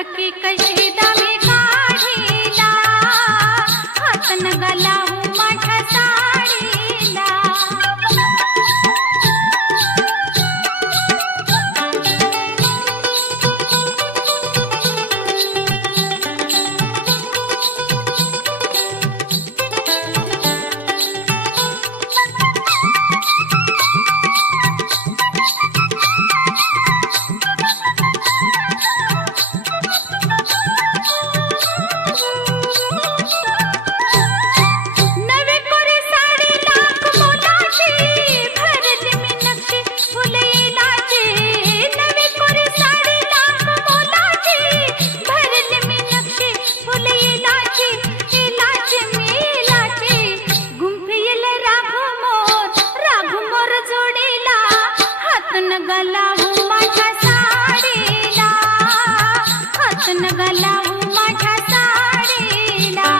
फुटकी कशी दामी काढीला, हात नगा लावू माझ्या साडीला. नगा लावू माझ्या साडीला, हात नगा लावू माझ्या साडीला.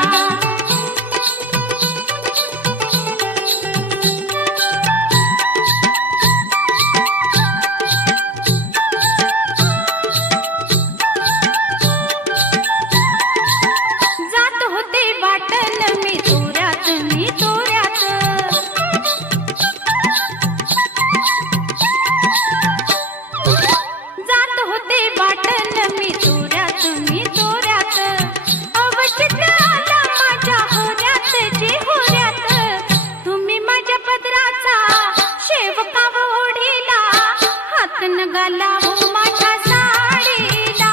जात होते वाटण मी तोऱ्यात, मी तोऱ्यात. वाटण मी तोऱ्यात, मी तोऱ्यात. अवचित आला माझ्या होऱ्यात, जी होऱ्यात. तुम्ही माझ्या पदराचा शेवकाव ओढीला, हात नगा लावू माझ्या साडीला,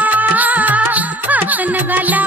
हात नगा लावू